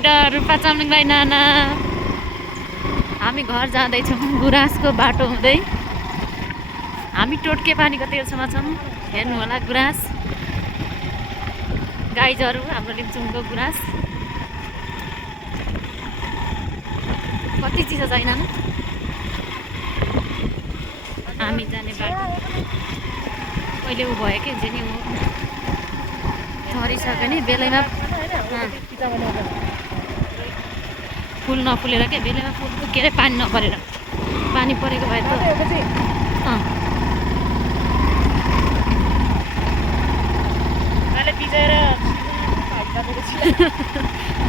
Rider रूपा चामलिङलाई नाना हामी घर जाँदैछौँ गुराँसको बाटो हुँदै। हामी टोटके पानीको तेलसम्म छौँ। हेर्नु होला गुराँस गाईजहरू हाम्रो लिम्चुङको गुराँस कति चिसो छैनन्। हामी जाने बाटो कहिले ऊ भयो कि जेनी ऊ झरिसक्यो नि बेलैमा फुल नफुलेर के बेलैमा फुल के अरे पानी नपरेर पानी परेको भए त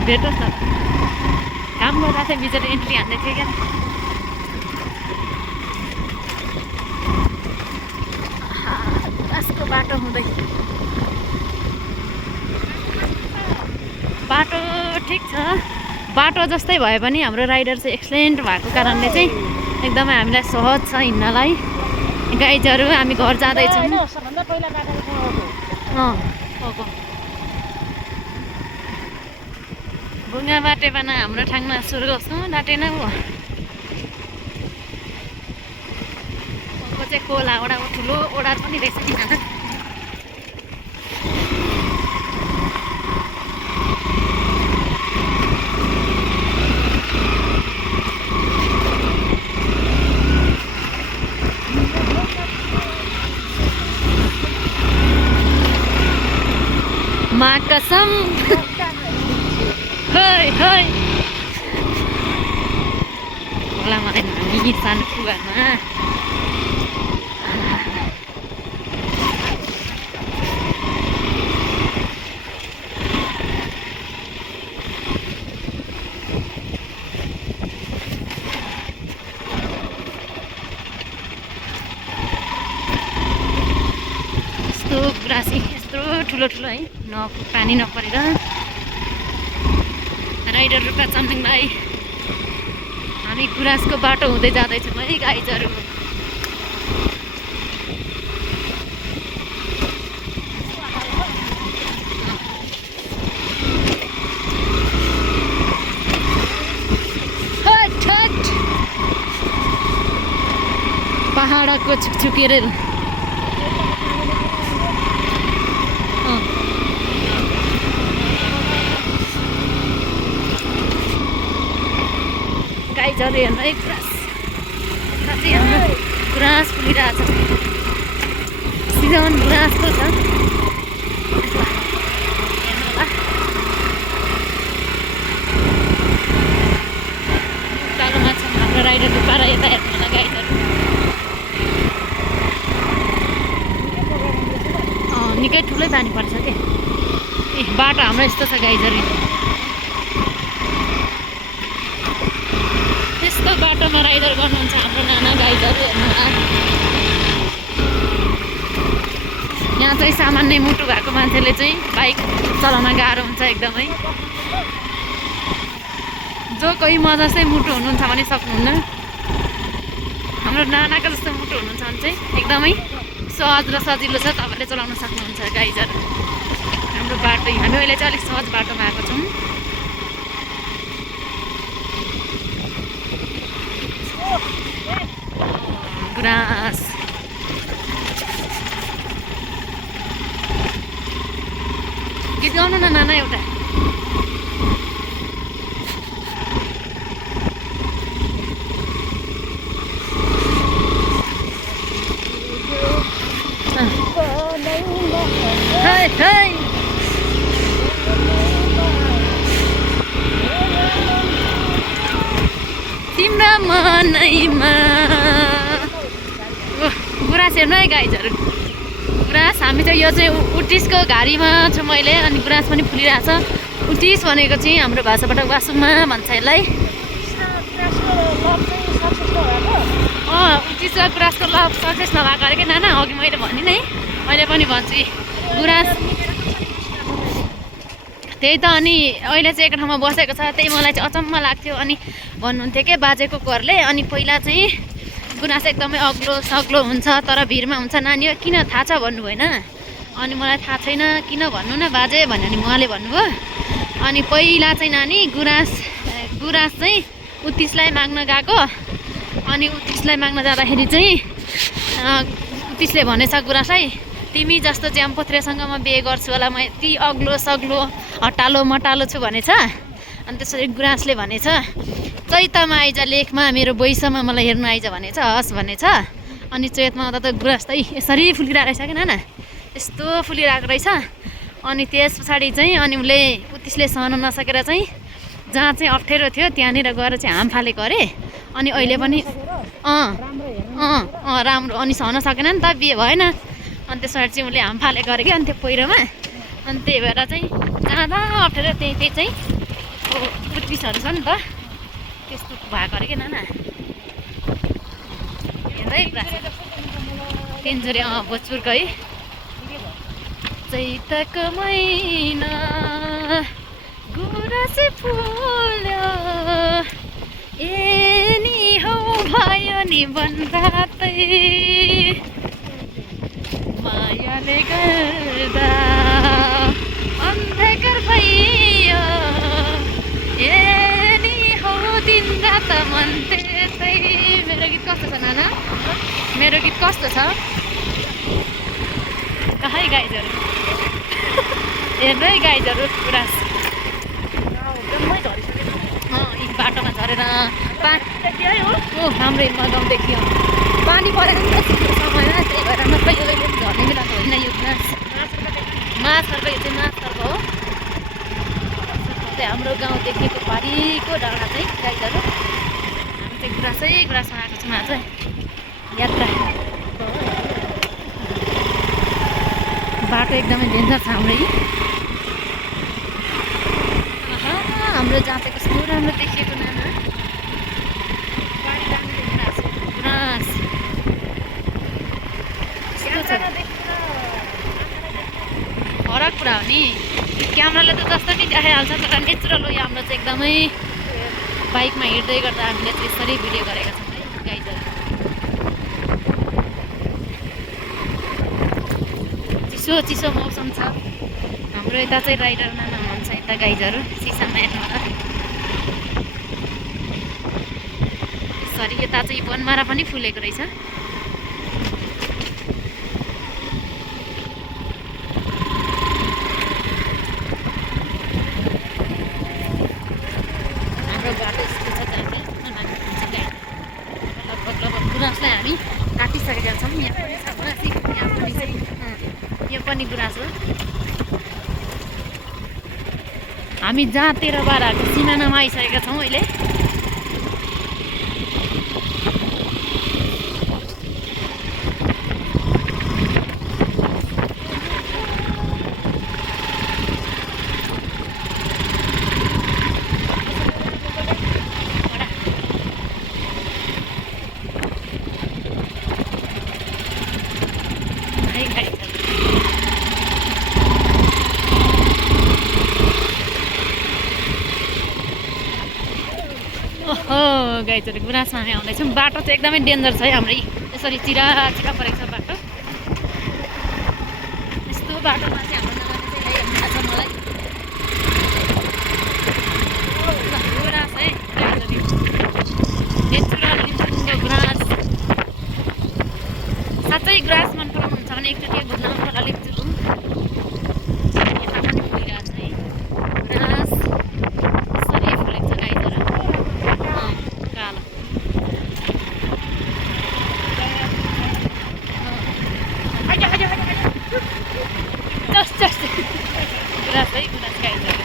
भेटोस् न काम गर्दा चाहिँ बिचरा एन्ट्री हान्दै थियो क्या। गुराँसको बाटो हुँदै बाटो ठिक छ। बाटो जस्तै भए पनि हाम्रो राइडर चाहिँ एक्सिलेन्ट भएको कारणले चाहिँ एकदमै हामीलाई सहज छ हिँड्नलाई। गाइजहरू हामी घर जाँदैछौँ। भुङ्गा बाटेमा हाम्रो ठाउँमा सुर्गाउँछौँ डाटेन ऊ चाहिँ खोला ओडा ठुलो ओडा पनि रहेछ नि खाना। माँ कसम है खोलामा हामी सानो कुवामा गुराँसी यस्तो ठुलो ठुलो है पानी नपरेर। राइडर रूपा चामलिङलाई हामी गुराँसको बाटो हुँदै जाँदैछौँ है गाइजहरू। पहाडको छुकछुकेर गाईजहरू हेर्नु है गुराँस साँच्चै हाम्रो गुराँस फुलिरहेछ। सिजन गुराँसको छ हेर्नु होला। उकालोमा छ हाम्रो राइडर डुबाएर यता हेर्नु होला गाईजहरू। निकै ठुलै पानी पर्छ कि ए बाटो हाम्रो यस्तो छ गाईजहरू। यस्तो बाटोमा राइडर गर्नुहुन्छ हाम्रो नाना गाईजहरू हेर्नु होला। यहाँ चाहिँ सामान्य मुटु भएको मान्छेले चाहिँ बाइक चलाउन गाह्रो हुन्छ एकदमै। जो कोही म जस्तै मुटु हुनुहुन्छ भने सक्नुहुन्न। हाम्रो नानाको जस्तो मुटु हुनुहुन्छ भने चाहिँ एकदमै सहज र सजिलो छ। तपाईँले चलाउन सक्नुहुन्छ गाईजहरू। हाम्रो बाटो हामी अहिले चाहिँ अलिक सहज बाटोमा आएको छौँ। गुराँस गीत गाउनु न नाना एउटा। तिम्रो मनैमा गुराँस हेर्नु है गाईजहरू। गुराँस हामी चाहिँ यो चाहिँ उटिसको घारीमा छु मैले अनि गुराँस पनि फुलिरहेछ। उटिस भनेको चाहिँ हाम्रो भाषाबाट वासुमा भन्छ यसलाई। उटिस र गुराँसको लभ सक्सेस नभएको अरे कि नाना अघि मैले भने नै अहिले पनि भन्छु गुराँस त्यही त। अनि अहिले चाहिँ एक ठाउँमा बसेको छ त्यही मलाई चाहिँ अचम्म लाग्थ्यो। अनि भन्नुहुन्थ्यो के बाजेको घरले अनि पहिला चाहिँ गुराँस एकदमै अग्लो सग्लो हुन्छ तर भिरमा हुन्छ नानी हो किन थाहा छ भन्नु भएन। अनि मलाई थाहा छैन किन भन्नु न बाजे भन्यो नि उहाँले भन्नुभयो अनि पहिला चाहिँ नानी गुराँस चाहिँ उत्तिसलाई माग्न गएको। अनि उत्तिसलाई माग्न जाँदाखेरि चाहिँ उत्तिसले भनेछ गुराँसलाई, तिमी जस्तो ज्याम्पोत्रेसँग म बिहे गर्छु होला, म यति अग्लो सग्लो हटालो मटालो छु भनेछ। अनि त्यसरी गुराँसले भनेछ, चैतमा आइज लेखमा मेरो बैसमा मलाई हेर्नु आइज भनेछ। हस् भनेछ। अनि चैतमा आउँदा त गुराँस त यसरी फुलिरहेको रहेछ कि नाना, यस्तो फुलिरहेको रहेछ। अनि त्यस पछाडि चाहिँ अनि उसले उत्तिसले सहन नसकेर चाहिँ जहाँ चाहिँ अप्ठ्यारो थियो त्यहाँनिर गएर चाहिँ हाम फालेको अरे। अनि अहिले पनि राम्रो, अनि सहन सकेन नि त, बिहे भएन। अनि त्यस पछाडि चाहिँ उसले हाम फालेको अरे कि अनि त्यो पहिरोमा। अनि त्यही भएर चाहिँ जाँदा अप्ठ्यारो त्यही चाहिँ उत्तिसहरू छ नि त, त्यस्तो भएको अरे कि नाना। हेर्दै तिनजुरे भोजपुरको है। चैतको महिना गुराँस फुल्यो, ए नि हौ भयो नि बनरातै, मायाले गर्दा अन्धकार भयो, ए नि हौ दिन रात मन त्यतै। मेरो गीत कस्तो छ नाना? मेरो गीत कस्तो छ? कहाँ गाइजहरू हेर्दै गाइजहरू गुराँस बाटोमा झरेर हो हाम्रो हिलमा गाउँ देखियो। पानी परेको समयमा, त्यही भएर मात्रै यो झर्ने मिलाएको होइन यो गुराँस। माछहरूको यो चाहिँ माछहरूको हो। हाम्रो गाउँ देखिएको पारीको डाँडा चाहिँ गाइजहरू। हामी चाहिँ गुराँसमा आएको छौँ आज यात्रा। बाटो एकदमै डेन्जर छ हाम्रो। हाम्रो जाँते कस्तो राम्रो देखिएको नाना। गुराँस फरक कुरा हो नि, क्यामेराले त जस्तो नि देखाइहाल्छ, तर नेचुरल हो यो हाम्रो चाहिँ एकदमै। बाइकमा हिँड्दै गर्दा हामीले चाहिँ यसरी भिडियो गरेका छौँ है गाइजहरू। चिसो मौसम छ हाम्रो यता चाहिँ। राइडर नाना हुनुहुन्छ यता गाइजहरू, सिसामा हेर्नु। सरी यता चाहिँ बनमारा पनि फुलेको रहेछ। हाम्रो बाटो यस्तो छ जाने लगभग गुराँसलाई हामी काटिसकेका छौँ। यहाँ पनि छ गुराँस, यहाँ पनि चाहिँ यो पनि गुराँस हो। हामी जहाँ 13-12को सिमानामा आइसकेका छौँ अहिले। गाइजहरू गुराँसमा हामी आउँदैछौँ। बाटो चाहिँ एकदमै डेन्जर छ है हाम्रो। यसरी चिरा परेको छ बाटो। यस्तो बाटोमा चाहिँ हाम्रो नमाने चाहिँ थाहा छ मलाई। गुराँस है नेचुरल लिम्बुको गुराँस। साँच्चै गुराँस मन पराउनुहुन्छ भने एकचोटि घुम्न मन पर्ला लिम्बुको। यता पनि फुलिरहेको छ है गुराँस। यसरी फुलेको छ गाइजहरू। कालो गुराँस है गुराँस गाइजहरू।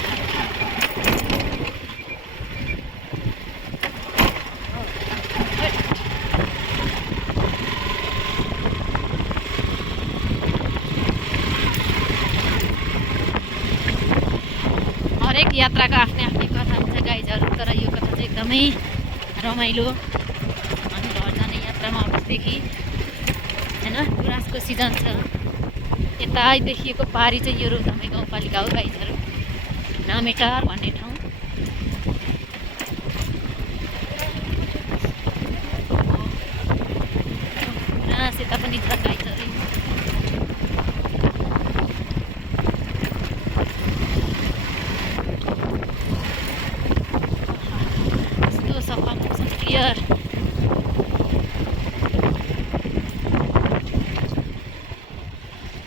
हरेक यात्राको आफ्नै आफ्नै कथा हुन्छ गाइजहरू, तर यो कथा चाहिँ एकदमै रमाइलो। अनि घर जाने यात्रामा अफिसदेखि होइन, गुराँसको सिजन छ। यता देखिएको पारी चाहिँ यो रुम्तामे गाउँपालिका हो गाइजहरू, नामेटार भन्ने ठाउँ। गुराँस यता पनि छ गाइजहरू। हियर।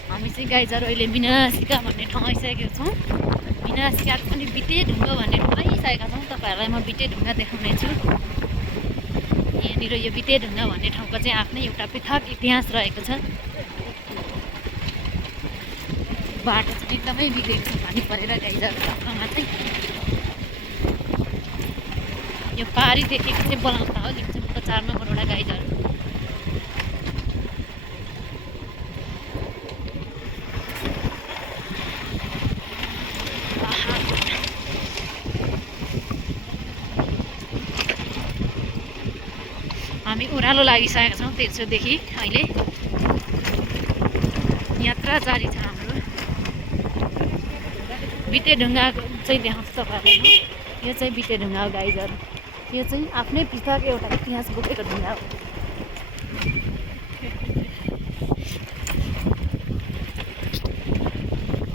हामी चाहिँ गाइजहरू अहिले विनाशिका भन्ने ठाउँ आइसकेका छौँ। विनाशिका पनि बिते ढुङ्गा भन्ने ठाउँ आइसकेका छौँ। तपाईँहरूलाई म बिते ढुङ्गा देखाउने छु। यहाँनिर यो बिते ढुङ्गा भन्ने ठाउँको चाहिँ आफ्नै एउटा पृथक इतिहास रहेको छ। बाटो चाहिँ एकदमै बिग्रेको छ पानी परेर गाइजहरू ठाउँमा चाहिँ। यो पारी देखेको चाहिँ बोलाउँदा हो लिम्चुमको 4 नम्बर वडा गाइजहरू। हामी ओह्रालो लागिसकेका छौँ तेर्सोदेखि। अहिले यात्रा जारी छ हाम्रो। बिते ढुङ्गा चाहिँ देखाउँछु तपाईँहरूलाई। यो चाहिँ बिते ढुङ्गा हो गाइजहरू। यो चाहिँ आफ्नै पृथक एउटा इतिहास बोकेको ढुङ्गा हो।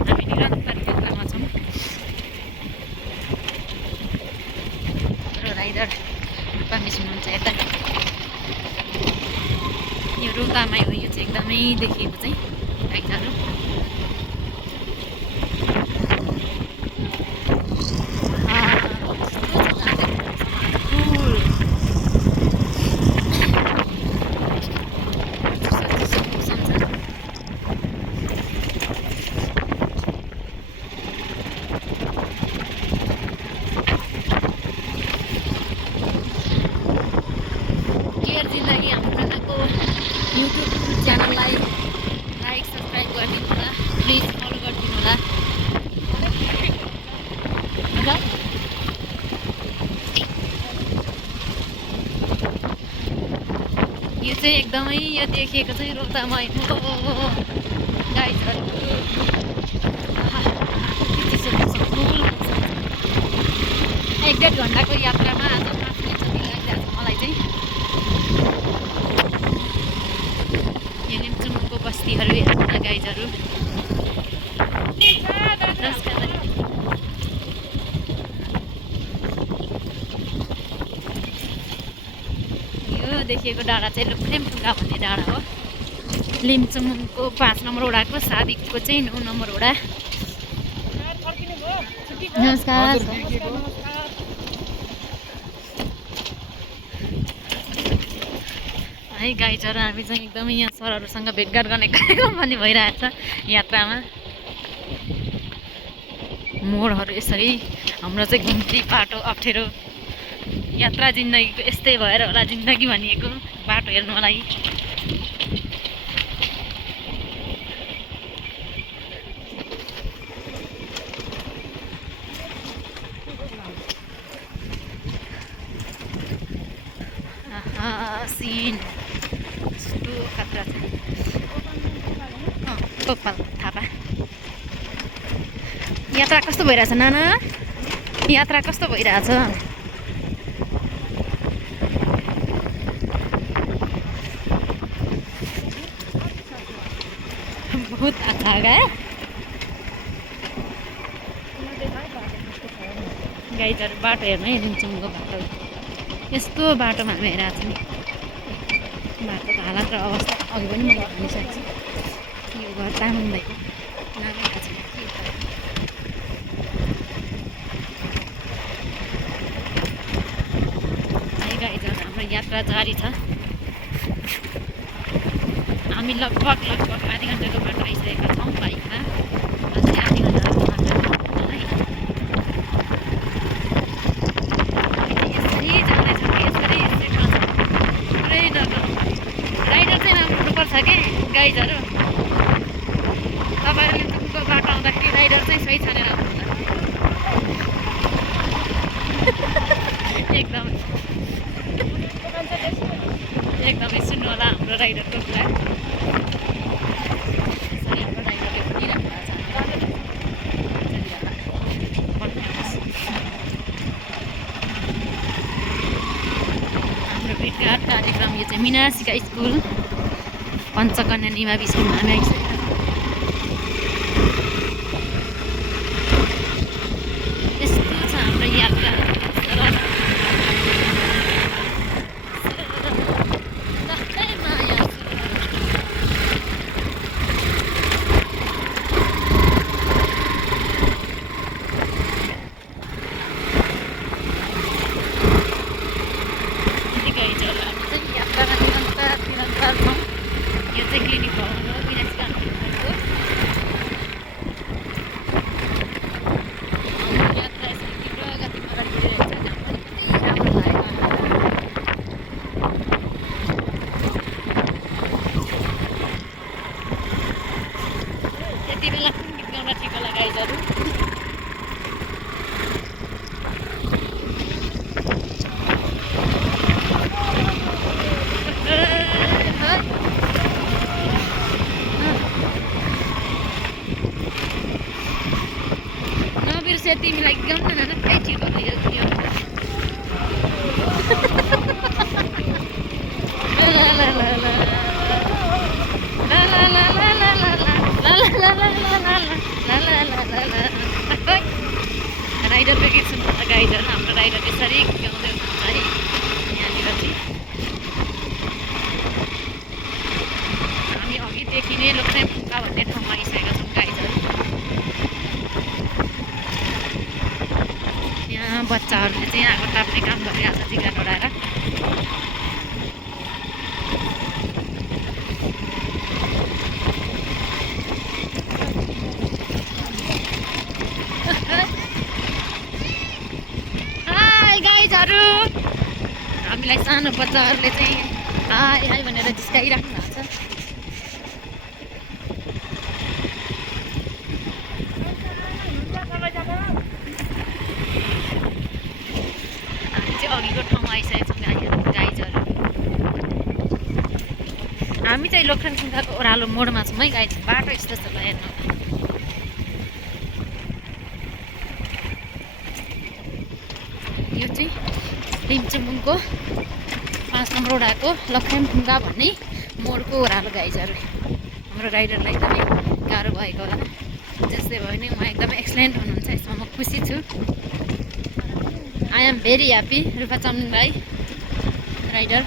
हामी निरन्तर यात्रामा छौँ। राइडर कमिस हुनुहुन्छ यता। यो रोकामाई हो। यो चाहिँ एकदमै देखिएको चाहिँ गाइजहरू। युट्युब च्यानललाई लाइक सब्सक्राइब गरिदिनु होला। प्लिज फलो गरिदिनु होला। यो चाहिँ एकदमै यो देखिएको चाहिँ रोक्दामाई हो गाइजहरू। एक 1.5 घन्टाको यात्रामा आज 5 मिनट जति लागिरहेको छ मलाई चाहिँ। यो लिम्चुमको बस्तीहरू हेर्नु गाइजहरू। यो देखिएको डाँडा चाहिँ लुप्रेमटुङ्गा भन्ने डाँडा हो। लिम्चुमको 5 नम्बर वडाको सादिकको चाहिँ 9 नम्बर वडा। नमस्कार। है गाइजहरू हामी चाहिँ एकदमै यहाँ सरहरूसँग भेटघाट गर्ने कार्यक्रम पनि भइरहेछ यात्रामा। मोडहरू यसरी हाम्रो चाहिँ घुम्ती बाटो अप्ठ्यारो यात्रा जिन्दगीको यस्तै भएर होला जिन्दगी भनिएको बाटो हेर्नुको लागि। सिन कस्तो खतरा छ। गोपाल थापा। यात्रा कस्तो भइरहेछ नाना? यात्रा कस्तो भइरहेछ? बहुत अच्छा है गाइजहरू। बाटो हेर्नु है लिम्चुमको बाटो। यस्तो बाटोमा हामी हेरेको छौँ। बाटोको हालत र अवस्था अघि पनि मैले भनिसकेको छु। यो घर तामाङ भाइको नामै थाहा छैन के हो। है गाइजहरू हाम्रो यात्रा जारी छ। हामी लगभग आधी घन्टाको बाटो आइसकेका छौँ बाइकमा। अझै आधी घन्टाको बाटो है। यसरी जाँदैछौँ यसरी पुरै नगरौँ। राइडर चाहिँ राम्रो हुनुपर्छ कि गाइजहरू। तपाईँहरूले लिम्चुमको बाटो आउँदाखेरि राइडर चाहिँ सही छानेर आउनुहुन्छ। एकदमै सुन्नु होला हाम्रो राइडरको कुरा। हाम्रो राइडरले भनिरहनु भएको छ। हाम्रो भेटघाट कार्यक्रम यो चाहिँ मिनासिका स्कुल पञ्चकन्या निमावि स्कुलमा हामी आइसकेका छौँ। यस्तो छ हाम्रो यात्रा। तिमीलाई गाउन न खै छिटो भयो यो राइडरको गीत सुन्नु गाइजर हाम्रो राइडर यसरी गाउँदै हुनुहुन्छ है यहाँनिर चाहिँ हामी अघिदेखि नै लोक्ने फुक्का भन्ने ठाउँमा आइसकेका छौँ गाइजर यहाँ बच्चाहरूले चाहिँ आगो ताप्ने काम गरिरहेको छ टिका डढाएर हामीलाई सानो बच्चाहरूले चाहिँ हाय हाय भनेर जिस्काइराख्नु भएको छ हामी चाहिँ अघिको ठाउँमा आइसकेको छौँ गाइजहरू हामी चाहिँ लोखनखुङ्गाको ओह्रालो मोडमा छौँ है गाइज बाटो यस्तो छ ल हेर्नु यो चाहिँ लिम्चुमुङको 5 नम्बर वडाको लखनखुङ्गा भन्ने मोडको ओह्रालो गाइजहरू हाम्रो राइडरलाई एकदमै गाह्रो भएको होला जस्तै भयो नि उहाँ एकदमै एक्सलेन्ट हुनुहुन्छ यसमा म खुसी छु I am very happy Rupa चामलिङलाई राइडर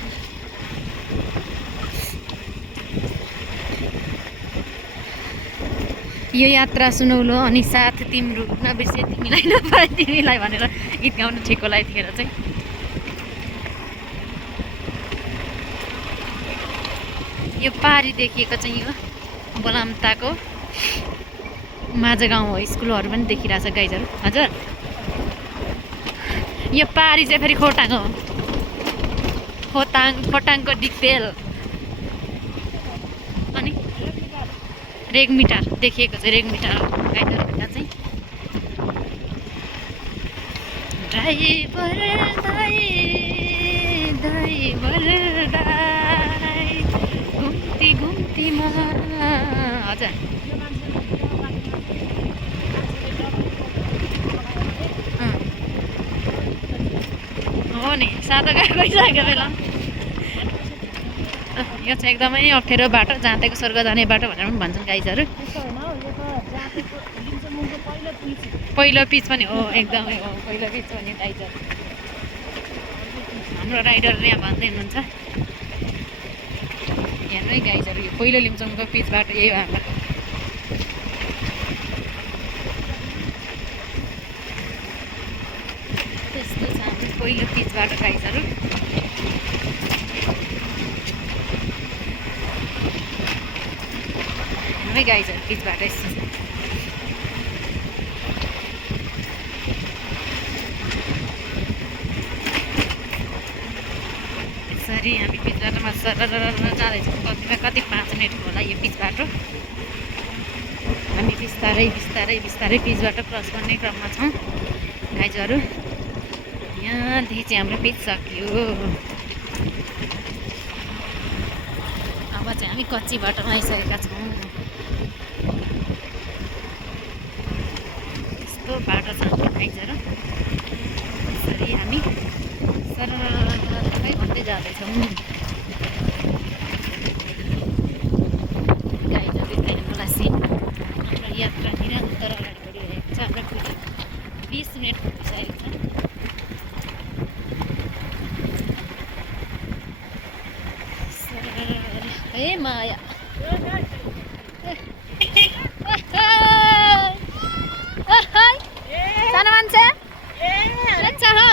यो यात्रा सुनौलो अनि साथ तिम्रो नबिर्से तिमीलाई नपाए तिमीलाई भनेर गीत गाउनु ठिक होला यतिखेर चाहिँ यो पारी देखिएको चाहिँ यो बलामताको माझा गाउँ हो स्कुलहरू पनि देखिरहेछ गाइजहरू हजुर यो पारी चाहिँ फेरि खोटाङ हो खोटाङको डिक्तेल अनि रेगमिटार देखिएको चाहिँ रेगमिटार गाइडरभित्र चाहिँ ड्राइभर दाइ घुम्ती घुम्तीमा हजुर हो नि सातो गइसक्यो बेला यो चाहिँ एकदमै अप्ठ्यारो बाटो जाँतेको स्वर्ग जाने बाटो भनेर पनि भन्छन् गाइजहरू पहिलो पिच पनि हो एकदमै हो पहिलो पिच हो नि गाइजर हाम्रो राइडरले यहाँ भन्दै हुनुहुन्छ हेर्नु है गाइजहरू यो पहिलो लिम्चुङको पिच बाटो यही हो हाम्रो त्यस्तो छ हाम्रो पहिलो पिच बाटो गाइजहरू गाइजहरू पिच बाटो यस्तो छ यसरी हामी पिच बाटोमा सरर जाँदैछौँ कति 5 मिनटको होला यो पिच बाटो हामी बिस्तारै बिस्तारै बिस्तारै पिच बाटो क्रस गर्ने क्रममा छौँ गाइजहरू यहाँदेखि चाहिँ हाम्रो पिच सक्यो अब चाहिँ हामी कच्ची बाटोमा आइसकेका छौँ बाटो छ गाइजहरू यसरी हामी सरलै भन्दै जाँदैछौँ गाइजहरू हेर्नुलाई सिन हाम्रो यात्रा निरन्तर अगाडि बढिरहेको छ हाम्रो 20 मिनट पुगिसकेको छ ए माया सानो मान्छे अच्छा हो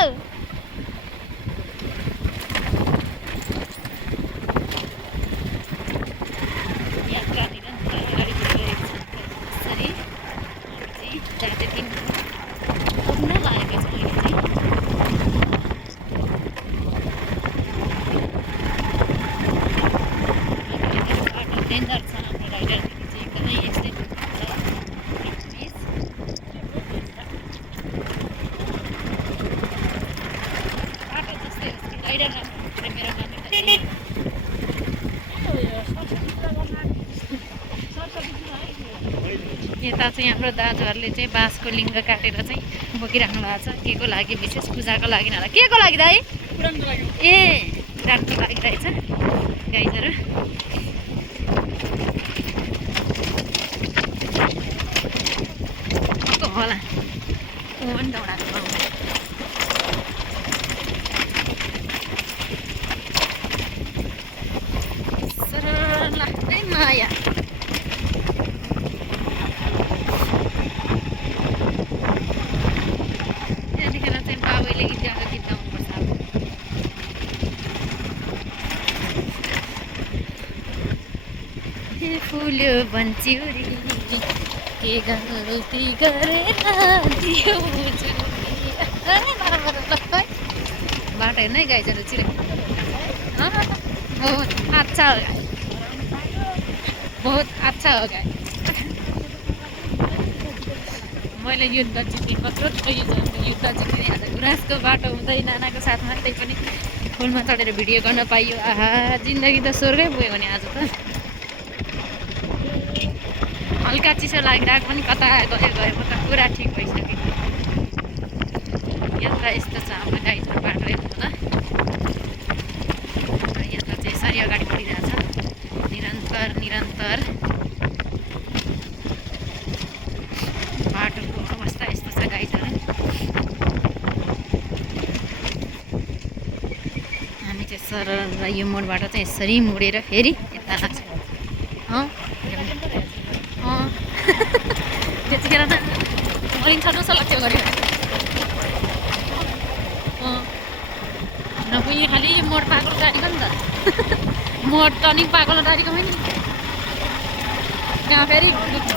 यात्रा निरन्तर अगाडि बढिरहेको छ यसरी हामी चाहिँ जाँदै दिन पुग्न लागेको छ अहिले चाहिँ बाटो डेन्जर छ हाम्रो राइडरदेखि चाहिँ एकदमै एक्सिडेन्ट यता चाहिँ हाम्रो दाजुहरूले चाहिँ बाँसको लिङ्ग काटेर चाहिँ बोकिराख्नु भएको छ के को लागि विशेष पूजाको लागि होला के को लागि दाइ ए पुराणको लागि रहेछ गाइजहरू होला पनि दौडाको माया त्यतिखेर चाहिँ बाबैले गीत गाएको गीत गाउनुपर्छ अब फुल्यो बन्च्युरी के गल्ती गरेर दियो बाटो हेर्नु है गाइजहरू चिरे अच्छा हो गाई बहुत अच्छा हो गाई मैले युद्ध जित्ने कत्रो युद्ध जित्ने आज गुराँसको बाटो हुँदै नानाको साथमा त्यही पनि फुलमा चढेर भिडियो गर्न पाइयो आहा जिन्दगी त स्वर्गै पुग्यो भने आज त हल्का चिसो लागिरहेको पनि कता गयो म त पुरा ठिक भइसक्यो यात्रा यस्तो छ हाम्रो गाइजको बाटो हेर्नु त यात्रा चाहिँ यसरी अगाडि बढिरहेछ निरन्तर बाटोको अवस्था यस्तो छ गाइजहरू हामी चाहिँ सरल यो मोडबाट चाहिँ यसरी मुडेर फेरि यता लाग्छ त्यतिखेर त मरिन्छ जस्तो लाग्थ्यो घरि नपुग्ने खालि यो मोड पाएको गाडीको नि त मोड टर्निङ पाएको गाडीको पनि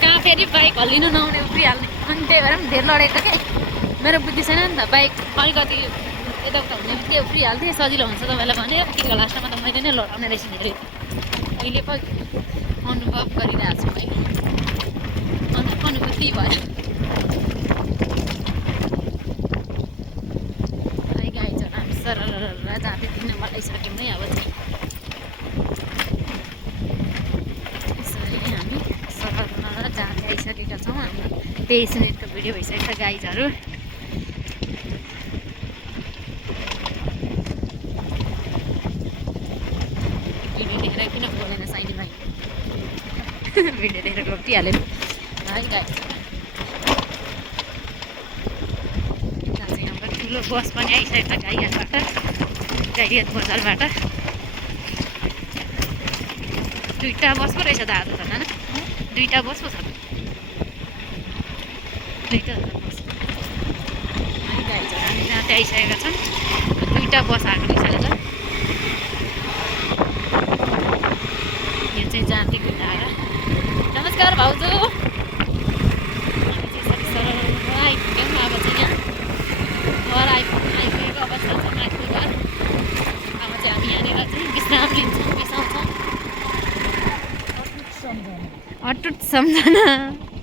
कहाँ फेरि बाइक हल्लिनु नआउने उफ्रिहाल्ने अनि त्यही भएर पनि धेर लडेको क्या मेरो बुद्धि छैन नि त बाइक अलिकति यताउता हुने बित्तिकै उफ्रिहाल्थेँ सजिलो हुन्छ तपाईँलाई भने ठिक लास्टमा त मैले नै लडाउने रहेछ धेरै अहिले पो अनुभव गरिरहेको छु है अनुभूति भयो है गाइजहरू हामी सरल जाँदै दिन बनाइसक्यौँ नै अब चाहिँ यसरी हामी सरल जाँदै आइसकेका छौँ हाम्रो 23 मिनटको भिडियो भइसकेको छ गाइजहरू भिडियो देखेर किन बोलेन साइली भाइ भिडियो देखेर लोटिहाल्यो है गाइज यता चाहिँ हाम्रो ठुलो बस पनि आइसकेको छ गाईघाटबाट गाईघाट बजारबाट दुईवटा बस पो रहेछ दाजु त होइन दुईवटा बस पो छ दुईवटा बस है गाइजहरू हामी जाँदै आइसकेका छौँ दुईवटा बस आएको रहेछ त यो चाहिँ जाँदै कुदाएर नमस्कार भाउजू आइपुग्यौँ अब चाहिँ यहाँ घर आइपुगेको अवस्था छ माथिको घर अब चाहिँ हामी यहाँनिर चाहिँ विश्राम लिन्छौँ बिसाउँछौँ अटुट सम्झना